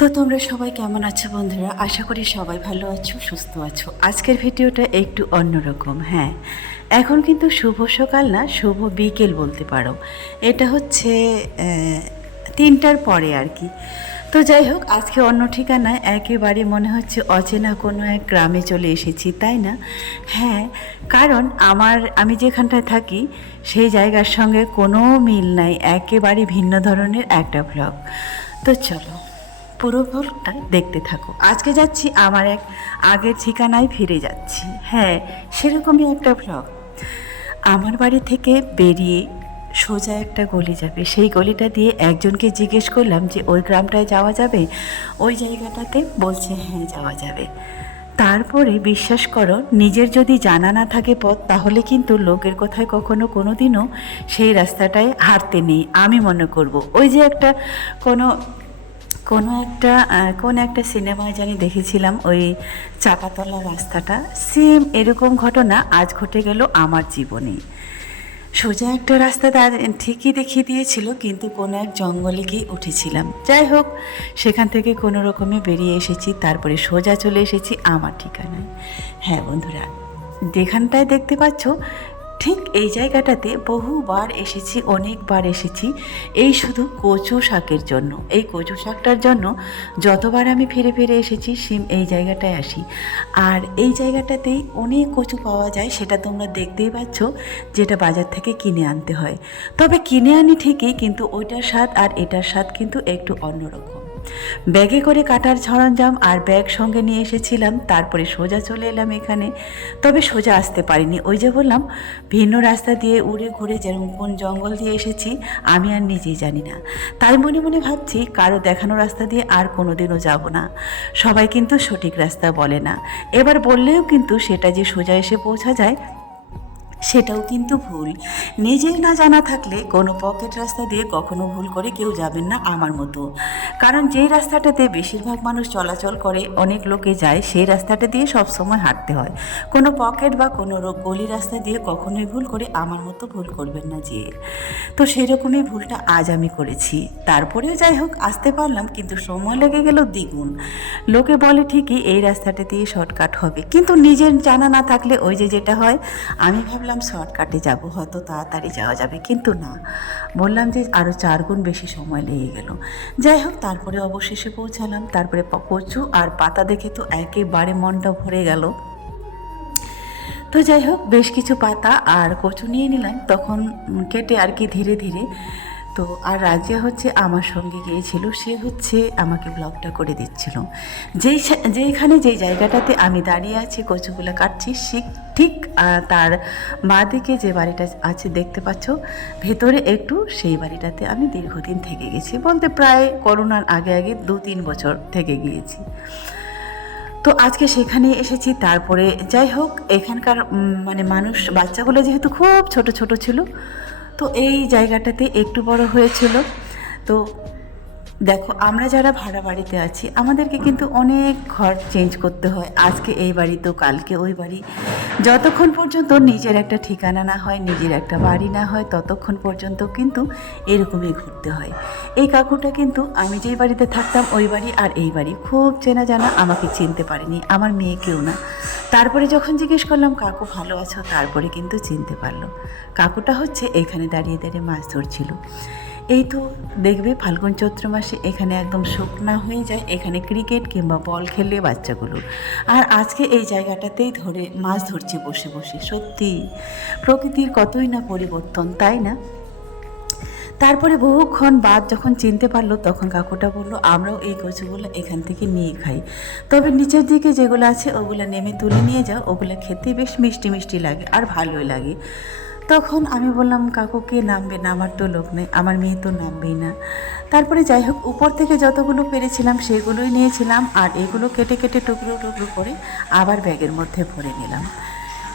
তো তোমরা সবাই কেমন আছো বন্ধুরা? আশা করি সবাই ভালো আছো, সুস্থ আছো। আজকের ভিডিওটা একটু অন্যরকম হ্যাঁ। এখন কিন্তু শুভ সকাল না, শুভ বিকেল বলতে পারো। এটা হচ্ছে তিনটার পরে আর কি। তো যাই হোক, আজকে অন্য ঠিকানায় একেবারে মনে হচ্ছে অচেনা কোনো এক গ্রামে চলে এসেছি, তাই না? হ্যাঁ কারণ আমার, আমি যেখানটায় থাকি, সেই জায়গার সঙ্গে কোনো মিল নাই, একেবারে ভিন্ন ধরনের একটা ব্লগ তো চলো। পুরো ভুলটা দেখতে থাকো। আজকে যাচ্ছি আমার এক আগের ঠিকানায় ফিরে যাচ্ছি। হ্যাঁ সেরকমই একটা ভ্লগ আমার বাড়ি থেকে বেরিয়ে সোজা একটা গলি যাবে। সেই গলিটা দিয়ে একজনকে জিজ্ঞেস করলাম যে, ওই গ্রামটায় যাওয়া যাবে? ওই জায়গাটাতে বলছে হ্যাঁ যাওয়া যাবে। তারপরে বিশ্বাস করো, নিজের যদি জানা না থাকে পথ, তাহলে কিন্তু লোকের কথায় কখনো কোনো দিনও সেই রাস্তাটায় হাঁটতে নেই। আমি মনে করব। ওই যে একটা কোনো কোনো একটা কোন একটা সিনেমায় জানি দেখেছিলাম ওই চাপাতলা রাস্তাটা সেম এরকম ঘটনা আজ ঘটে গেল আমার জীবনে। সোজা একটা রাস্তা তার ঠিকই দেখিয়ে দিয়েছিল, কিন্তু কোনো এক জঙ্গলে গিয়ে উঠেছিলাম। যাই হোক, সেখান থেকে কোনো রকমে বেরিয়ে এসেছি, তারপরে সোজা চলে এসেছি আমার ঠিকানায়। হ্যাঁ বন্ধুরা, যেখানটায় দেখতে পাচ্ছ ঠিক এই জায়গাটাতে বহুবার এসেছি, অনেকবার এসেছি। এই শুধু কচু শাকের জন্য। এই কচু শাকটার জন্য যতবার আমি ফিরে ফিরে এসেছি, সিম এই জায়গাটায় আসি। আর এই জায়গাটাতেই অনেক কচু পাওয়া যায়, সেটা তোমরা দেখতেই পাচ্ছ, যেটা বাজার থেকে কিনে আনতে হয়। তবে কিনে আনি ঠিকই, কিন্তু ওইটার স্বাদ আর এটার স্বাদ কিন্তু একটু অন্যরকম। ব্যাগে করে কাটার সরঞ্জাম আর ব্যাগ সঙ্গে নিয়ে এসেছিলাম, তারপরে সোজা চলে এলাম এখানে। তবে সোজা আসতে পারিনি। ওই যে বললাম, ভিন্ন রাস্তা দিয়ে উড়ে ঘুরে যেরকম কোন জঙ্গল দিয়ে এসেছি, আমি আর নিজেই জানি না। তাই মনে মনে ভাবছি, কারও দেখানো রাস্তা দিয়ে আর কোনোদিনও যাব না। সবাই কিন্তু সঠিক রাস্তা বলে না। এবার বললেও কিন্তু সেটা যে সোজা এসে পৌঁছা যায় সেটাও কিন্তু ভুল। নিজের না জানা থাকলে কোনো পকেট রাস্তা দিয়ে কখনো ভুল করে কেউ যাবেন না আমার মতো। কারণ যেই রাস্তাটাতে বেশিরভাগ মানুষ চলাচল করে, অনেক লোকে যায়, সেই রাস্তাটা দিয়ে সব সময় হাঁটতে হয়। কোনো পকেট বা কোনো গলি রাস্তা দিয়ে কখনোই ভুল করে আমার মতো ভুল করবেন না যে। তো সেরকমই ভুলটা আজ আমি করেছি। তারপরেও যাই হোক, আসতে পারলাম, কিন্তু সময় লেগে গেল দ্বিগুণ। লোকে বলে ঠিকই, এই রাস্তাটা দিয়ে শর্টকাট হবে। কিন্তু নিজের জানা না থাকলে ওই যে যেটা হয়, আমি ভাবলাম শর্টকাটে যাব, হয়তো তাড়াতাড়ি যাওয়া যাবে, কিন্তু না। বললাম যে আরও চার গুণ বেশি সময় লেগে গেল। যাই হোক, তারপরে অবশেষে পৌঁছালাম। তারপরে কচু আর পাতা দেখে তো একেবারে মনটা ভরে গেল। তো যাই হোক, বেশ কিছু পাতা আর কচু নিয়ে নিলাম। তখন কেটে আর কি ধীরে ধীরে তো আর রাজিয়া হচ্ছে আমার সঙ্গে গিয়েছিল। সে হচ্ছে আমাকে ব্লগটা করে দিচ্ছিল। যেই যেইখানে যেই জায়গাটাতে আমি দাঁড়িয়ে আছি, কচুগুলো কাটছি, সে ঠিক তার বাঁ দিকে যে বাড়িটা আছে দেখতে পাচ্ছ, ভেতরে একটু সেই বাড়িটাতে আমি দীর্ঘদিন থেকে গেছি। বলতে প্রায় করোনার আগে আগে দু তিন বছর থেকে গিয়েছি। তো আজকে সেখানে এসেছি, তারপরে যাই হোক, এখানকার মানে মানুষ, বাচ্চাগুলো যেহেতু খুব ছোট ছোট ছিল তো এই জায়গাটাতে একটু বড় হয়েছিল। তো দেখো, আমরা যারা ভাড়া বাড়িতে আছি, আমাদেরকে কিন্তু অনেক ঘর চেঞ্জ করতে হয়। আজকে এই বাড়ি তো কালকে ওই বাড়ি। যতক্ষণ পর্যন্ত নিজের একটা ঠিকানা না হয়, নিজের একটা বাড়ি না হয়, ততক্ষণ পর্যন্ত কিন্তু এরকমই ঘুরতে হয়। এই কাকুটা কিন্তু, আমি যেই বাড়িতে থাকতাম, ওই বাড়ি আর এই বাড়ি। খুব চেনা জানা, আমাকে চিনতে পারেনি। আমার মেয়েকেও না। তারপরে যখন জিজ্ঞেস করলাম, কাকু ভালো আছো? তারপরে কিন্তু চিনতে পারল। কাকুটা হচ্ছে এখানে দাঁড়িয়ে দাঁড়িয়ে মাছ ধরছিল। এই তো দেখবে ফাল্গুন চৈত্র মাসে এখানে একদম শুকনা হয়ে যায়। এখানে ক্রিকেট কিংবা বল খেলে বাচ্চাগুলো আর আজকে এই জায়গাটাতেই ধরে মাছ ধরছে বসে বসে, সত্যি। প্রকৃতির কতই না পরিবর্তন, তাই না? তারপরে বহুক্ষণ বাদ যখন চিনতে পারল, তখন কাকুটা বলল, আমরাও এই কচুগুলো এখান থেকে নিয়ে খাই। তবে নিচের দিকে যেগুলো আছে, ওগুলো নেমে তুলে নিয়ে যাও। ওগুলো খেতে বেশ মিষ্টি মিষ্টি লাগে আর ভালোই লাগে। তখন আমি বললাম, কাকু, কে নামবে নামার তো লোক নেই, আমার মেয়ে তো নামবেই না। তারপরে যাই হোক, উপর থেকে যতগুলো পেরেছিলাম সেগুলোই নিয়েছিলাম আর এগুলো কেটে কেটে টুকরো টুকরো করে আবার ব্যাগের মধ্যে ভরে নিলাম।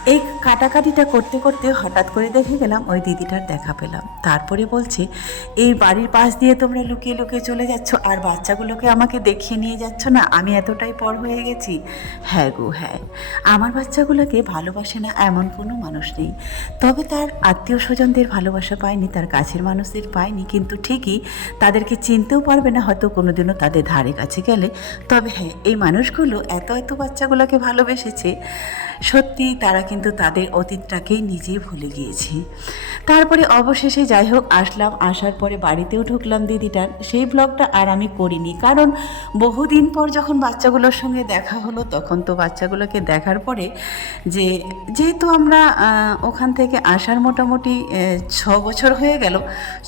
এই কাটাকাটিটা করতে করতে হঠাৎ করে দেখে গেলাম ওই দিদিটার দেখা পেলাম। তারপরে বলছে, এই বাড়ির পাশ দিয়ে তোমরা লুকিয়ে লুকিয়ে চলে যাচ্ছ আর বাচ্চাগুলোকে আমাকে দেখিয়ে নিয়ে যাচ্ছ না? আমি এতটাই পর হয়ে গেছি। হ্যাঁ গো হ্যাঁ। আমার বাচ্চাগুলোকে ভালোবাসে না এমন কোনো মানুষ নেই। তবে তার আত্মীয় স্বজনদের ভালোবাসা পায়নি, তার কাছের মানুষদের পায়নি। কিন্তু ঠিকই তাদেরকে চিনতেও পারবে না, হয়তো কোনোদিনও তাদের ধারে কাছে গেলে। তবে হ্যাঁ এই মানুষগুলো এত এত বাচ্চাগুলোকে ভালোবেসেছে। সত্যি তারা কিন্তু তাদের অতীতটাকেই নিজেই ভুলে গিয়েছে। তারপরে অবশেষে যাই হোক, আসলাম, আসার পরে বাড়িতেও ঢুকলাম দিদিটার। সেই ব্লগটা আর আমি করিনি, কারণ বহুদিন পর যখন বাচ্চাগুলোর সঙ্গে দেখা হলো, তখন তো বাচ্চাগুলোকে দেখার পরে যে, যেহেতু আমরা ওখান থেকে আসার মোটামুটি ছ বছর হয়ে গেল,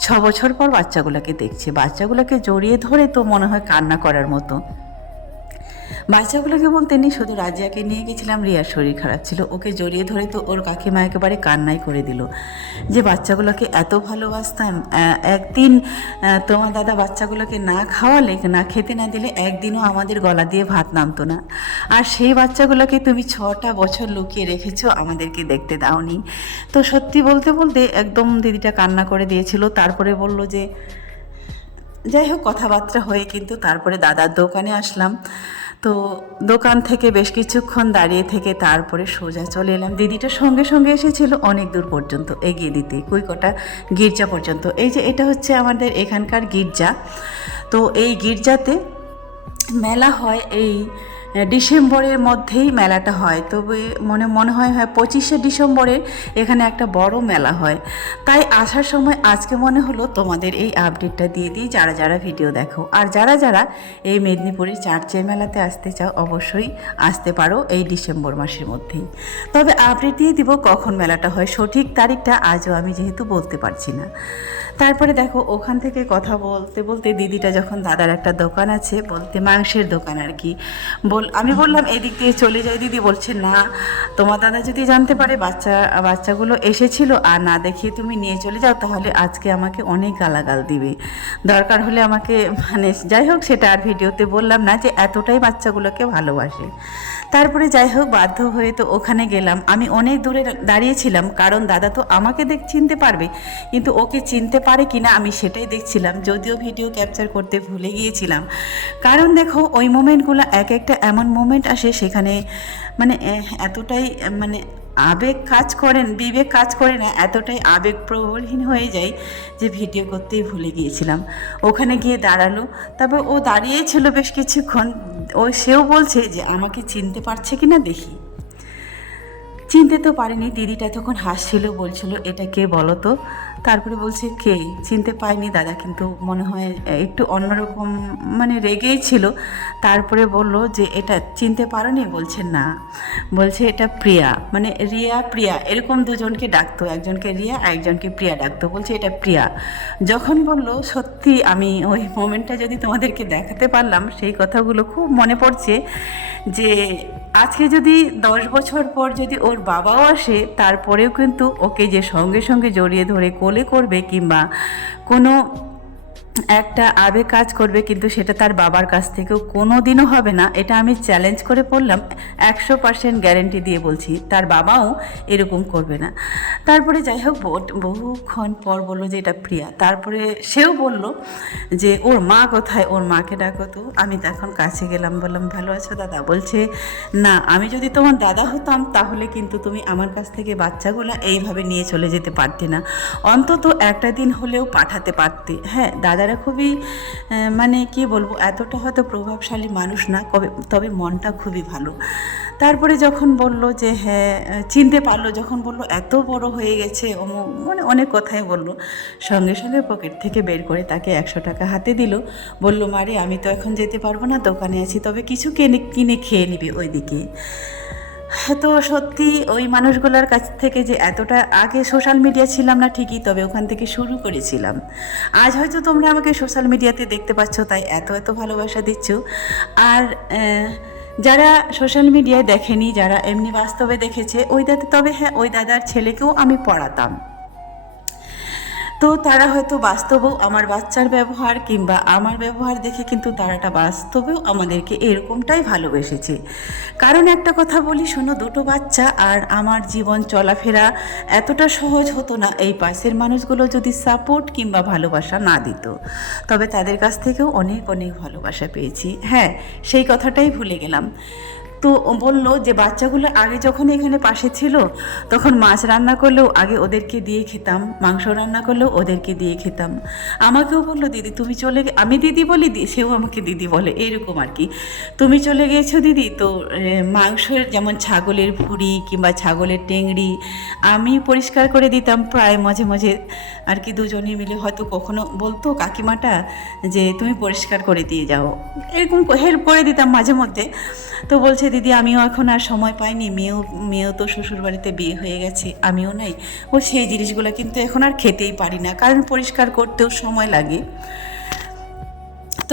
ছ বছর পর বাচ্চাগুলোকে দেখছি। বাচ্চাগুলোকে জড়িয়ে ধরে তো মনে হয় কান্না করার মতো। বাচ্চাগুলোকে বলতে নেই, শুধু রাজিয়াকে নিয়ে গেছিলাম। রিয়ার শরীর খারাপ ছিল। ওকে জড়িয়ে ধরে তো ওর কাকিমা একেবারে কান্নাই করে দিল। যে বাচ্চাগুলোকে এত ভালোবাসতাম একদিন তোমার দাদা বাচ্চাগুলোকে না খাওয়ালে, না খেতে না দিলে একদিনও আমাদের গলা দিয়ে ভাত নামতো না। আর সেই বাচ্চাগুলোকে তুমি ছটা বছর লুকিয়ে রেখেছো, আমাদেরকে দেখতে দাওনি। তো সত্যি বলতে বলতে একদম দিদিটা কান্না করে দিয়েছিল। তারপরে বলল যে, যাই হোক, কথাবার্তা হয়ে কিন্তু তারপরে দাদার দোকানে আসলাম। তো দোকান থেকে বেশ কিছুক্ষণ দাঁড়িয়ে থেকে তারপরে সোজা চলে এলাম। দিদিটা সঙ্গে সঙ্গে এসেছিল অনেক দূর পর্যন্ত, এগিয়ে দিতে কুইকটা গির্জা পর্যন্ত। এই যে এটা হচ্ছে আমাদের এখানকার গির্জা। তো এই গির্জাতে মেলা হয় এই ডিসেম্বরের মধ্যেই মেলাটা হয়। তবে মনে মনে হয় হয় পঁচিশে ডিসেম্বরে এখানে একটা বড় মেলা হয়। তাই আসার সময় আজকে মনে হলো তোমাদের এই আপডেটটা দিয়ে দিই, যারা যারা ভিডিও দেখো। আর যারা যারা এই মেদিনীপুরের চার্চের মেলাতে আসতে চাও, অবশ্যই আসতে পারো এই ডিসেম্বর মাসের মধ্যেই। তবে আপডেট দিয়ে দিব কখন মেলাটা হয়, সঠিক তারিখটা আজও আমি যেহেতু বলতে পারছি না। তারপরে দেখো, ওখান থেকে কথা বলতে বলতে দিদিটা যখন দাদার একটা দোকান আছে, বলতে মাংসের দোকান আর কি। বল আমি বললাম, এদিক দিয়ে চলে যাই দিদি। বলছে, না, তোমার দাদা যদি জানতে পারে, বাচ্চা, বাচ্চাগুলো এসেছিল, আর না দেখিয়ে তুমি নিয়ে চলে যাও, তাহলে আজকে আমাকে অনেক গালাগাল দিবে। দরকার হলে আমাকে মানে যাই হোক, সেটা আর ভিডিওতে বললাম না যে এতটাই বাচ্চাগুলোকে ভালোবাসে। তারপরে যাই হোক, বাধ্য হয়ে তো ওখানে গেলাম। আমি অনেক দূরে দাঁড়িয়েছিলাম, কারণ দাদা তো আমাকে দেখ, চিনতে পারবে। কিন্তু ওকে চিনতে পারে কি না আমি সেটাই দেখছিলাম, যদিও ভিডিও ক্যাপচার করতে ভুলে গিয়েছিলাম। কারণ দেখো, ওই মোমেন্টগুলো এক একটা এমন মোমেন্ট আসে, সেখানে মানে এতটাই মানে আবেগ কাজ করেন বিবেক কাজ করে না, এতটাই আবেগ প্রবলহীন হয়ে যায় যে ভিডিও করতেই ভুলে গিয়েছিলাম। ওখানে গিয়ে দাঁড়াল তারপর ও দাঁড়িয়েই ছিল বেশ কিছুক্ষণ। ও সেও বলছে যে, আমাকে চিনতে পারছে কি না দেখি। চিনতে তো পারিনি, দিদিটা তখন হাসছিল, বলছিল, এটা কে বলো তো? তারপরে বলছে, কে? চিনতে পাইনি দাদা। কিন্তু মনে হয় একটু অন্যরকম মানে রেগেই ছিল। তারপরে বলল যে, এটা চিনতে পারোনি? বলছে, না। বলছে, এটা প্রিয়া। মানে রিয়া, প্রিয়া, এরকম দুজনকে ডাকতো। একজনকে রিয়া একজনকে প্রিয়া ডাকতো। বলছে, এটা প্রিয়া। যখন বলল, সত্যি, আমি ওই মোমেন্টটা যদি তোমাদেরকে দেখাতে পারলাম, সেই কথাগুলো খুব মনে পড়ছে যে, আজকে যদি দশ বছর পর যদি ওর বাবাও আসে, তারপরেও কিন্তু ওকে যে সঙ্গে সঙ্গে জড়িয়ে ধরে কোলে করবে কিংবা কোনো একটা আবেগ কাজ করবে কিন্তু সেটা তার বাবার কাছ থেকেও কোনো দিনও হবে না। এটা আমি চ্যালেঞ্জ করে পড়লাম একশো পার্সেন্ট গ্যারেন্টি দিয়ে বলছি, তার বাবাও এরকম করবে না। তারপরে যাই হোক বহুক্ষণ পর বলল যে এটা প্রিয়া। তারপরে সেও বলল যে, ওর মা কোথায়? ওর মাকে ডাকো তো। আমি তখন কাছে গেলাম, বললাম, ভালো আছো দাদা? বলছে, না, আমি যদি তোমার দাদা হতাম তাহলে কিন্তু তুমি আমার কাছ থেকে বাচ্চাগুলো এইভাবে নিয়ে চলে যেতে পারতে না। অন্তত একটা দিন হলেও পাঠাতে পারতে। হ্যাঁ দাদারা খুবই মানে কি বলব, এতটা হয়তো প্রভাবশালী মানুষ না, কবে, তবে মনটা খুবই ভালো। তারপরে যখন বলল যে হ্যাঁ চিনতে পারল যখন বলল, এত বড় হয়ে গেছে অমুক মানে অনেক কথাই বলল। সঙ্গে সঙ্গে পকেট থেকে বের করে তাকে একশো টাকা হাতে দিল। বলল, মারে, আমি তো এখন যেতে পারব না, দোকানে আছি, তবে কিছু কিনে কিনে খেয়ে নিবি ওইদিকে। তো সত্যি ওই মানুষগুলোর কাছ থেকে যে এতটা আগে সোশ্যাল মিডিয়া ছিলাম না ঠিকই, তবে ওখান থেকে শুরু করেছিলাম। আজ হয়তো তোমরা আমাকে সোশ্যাল মিডিয়াতে দেখতে পাচ্ছ, তাই এত এত ভালোবাসা দিচ্ছ। আর যারা সোশ্যাল মিডিয়ায় দেখেনি, যারা এমনি বাস্তবে দেখেছে, ওই দাদা, তবে হ্যাঁ ওই দাদার ছেলেকেও আমি পড়াতাম। তো তারা হয়তো বাস্তবেও আমার বাচ্চার ব্যবহার কিংবা আমার ব্যবহার দেখে কিন্তু তারাটা বাস্তবেও আমাদেরকে এরকমটাই ভালোবেসেছে। কারণ একটা কথা বলি, শোনো, দুটো বাচ্চা আর আমার জীবন চলাফেরা এতটা সহজ হতো না, এই পাশের মানুষগুলো যদি সাপোর্ট কিংবা ভালোবাসা না দিত। তবে তাদের কাছ থেকেও অনেক অনেক ভালোবাসা পেয়েছি। হ্যাঁ সেই কথাটাই ভুলে গেলাম। তো বলল যে বাচ্চাগুলো আগে যখন এখানে পাশে ছিল, তখন মাছ রান্না করলেও আগে ওদেরকে দিয়ে খেতাম, মাংস রান্না করলেও ওদেরকে দিয়ে খেতাম। আমাকেও বলল, দিদি, তুমি চলে গে-" আমি দিদি বলি সেও আমাকে দিদি বলে এইরকম আর কি। তুমি চলে গিয়েছো দিদি, তো মাংসের যেমন ছাগলের ভুঁড়ি কিংবা ছাগলের টেংড়ি, আমি পরিষ্কার করে দিতাম প্রায় মাঝে মাঝে আর কি দুজনে মিলে। হয়তো কখনো বলতো কাকিমাটা যে, তুমি পরিষ্কার করে দিয়ে যাও। এরকম হেল্প করে দিতাম মাঝে মধ্যে। তো বলছে দিদি, আমিও এখন আর সময় পাইনি। মেয়েও মেয়েও তো শ্বশুরবাড়িতে বিয়ে হয়ে গেছে, আমিও নাই। ও সেই জিনিসগুলো কিন্তু এখন আর খেতেই পারি না। কারণ পরিষ্কার করতেও সময় লাগে।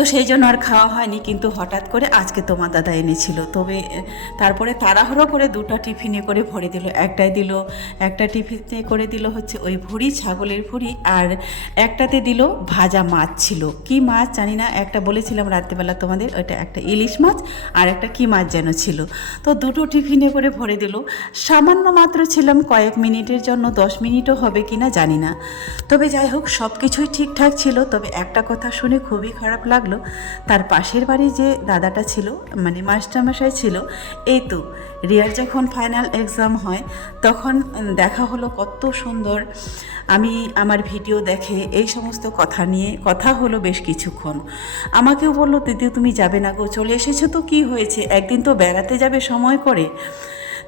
তো সেই জন্য আর খাওয়া হয়নি, কিন্তু হঠাৎ করে আজকে তোমার দাদা এনেছিল। তবে তারপরে তাড়াহুড়ো করে দুটো টিফিনে করে ভরে দিল। একটাই দিল, একটা টিফিনে করে দিল হচ্ছে ওই ভুড়ি, ছাগলের ভুড়ি, আর একটাতে দিল ভাজা মাছ ছিল। কি মাছ জানি না, একটা বলেছিলাম রাত্রেবেলা তোমাদের, ওইটা একটা ইলিশ মাছ, আর একটা কি মাছ যেন ছিল। তো দুটো টিফিনে করে ভরে দিল। সামান্য মাত্র ছিলাম কয়েক মিনিটের জন্য, দশ মিনিটও হবে কি না জানি না। তবে যাই হোক সব কিছুই ঠিকঠাক ছিল। তবে একটা কথা শুনে খুবই খারাপ লাগল। তার পাশের বাড়ি যে দাদাটা ছিল মানে মাস্টারমশাই ছিল, এই তো, রিয়ার যখন ফাইনাল এক্সাম হয়, তখন দেখা হলো কত সুন্দর। আমি আমার ভিডিও দেখে এই সমস্ত কথা নিয়ে, কথা হলো বেশ কিছুক্ষণ। আমাকেও বলল, দিদি, তুমি যাবে না গো, চলে এসেছ তো, কি হয়েছে? একদিন তো বেড়াতে যাবে সময় করে।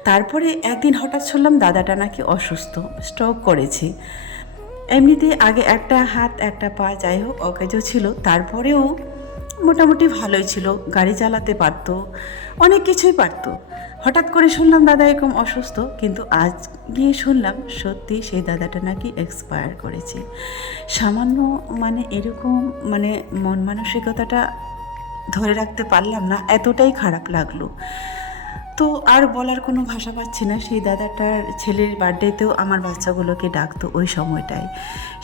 তারপরে একদিন হঠাৎ শুনলাম দাদাটা নাকি অসুস্থ স্ট্রোক করেছে। এমনিতে আগে একটা হাত, একটা পা, যাই হোক, অকেজো ছিল। তারপরেও মোটামুটি ভালোই ছিল। গাড়ি চালাতে পারত, অনেক কিছুই পারত। হঠাৎ করে শুনলাম দাদা এরকম অসুস্থ, কিন্তু আজ গিয়ে শুনলাম সত্যি সেই দাদাটা নাকি এক্সপায়ার করেছে। সামান্য মানে এরকম মানে মন মানসিকতাটা ধরে রাখতে পারলাম না, এতটাই খারাপ লাগল। তো আর বলার কোনো ভাষা পাচ্ছি না। সেই দাদাটার ছেলের বার্থডেতেও আমার বাচ্চাগুলোকে ডাকতো ওই সময়টায়।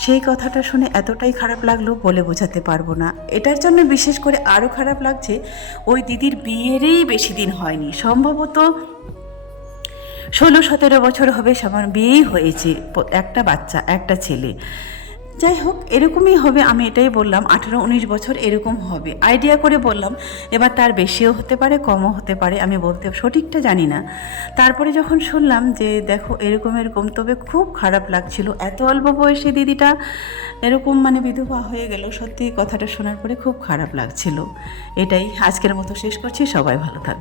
সেই কথাটা শুনে এতটাই খারাপ লাগল বলে বোঝাতে পারব না। এটার জন্য বিশেষ করে আরও খারাপ লাগছে, ওই দিদির বিয়েরই বেশি দিন হয়নি। সম্ভবত ষোলো, সতেরো বছর হবে সবার বিয়েই হয়েছে। একটা বাচ্চা, একটা ছেলে। যাই হোক এরকমই হবে, আমি এটাই বললাম, আঠেরো উনিশ বছর এরকম হবে। আইডিয়া করে বললাম, এবার তার বেশিও হতে পারে, কমও হতে পারে, আমি বলতে সঠিকটা জানি না। তারপরে যখন শুনলাম যে, দেখো, এরকম এরকম, তবে খুব খারাপ লাগছিল। এত অল্প বয়সে দিদিটা এরকম মানে বিধবা হয়ে গেল, সত্যি কথাটা শোনার পরে খুব খারাপ লাগছিল। এটাই আজকের মতো, শেষ করছি, সবাই ভালো থাকবে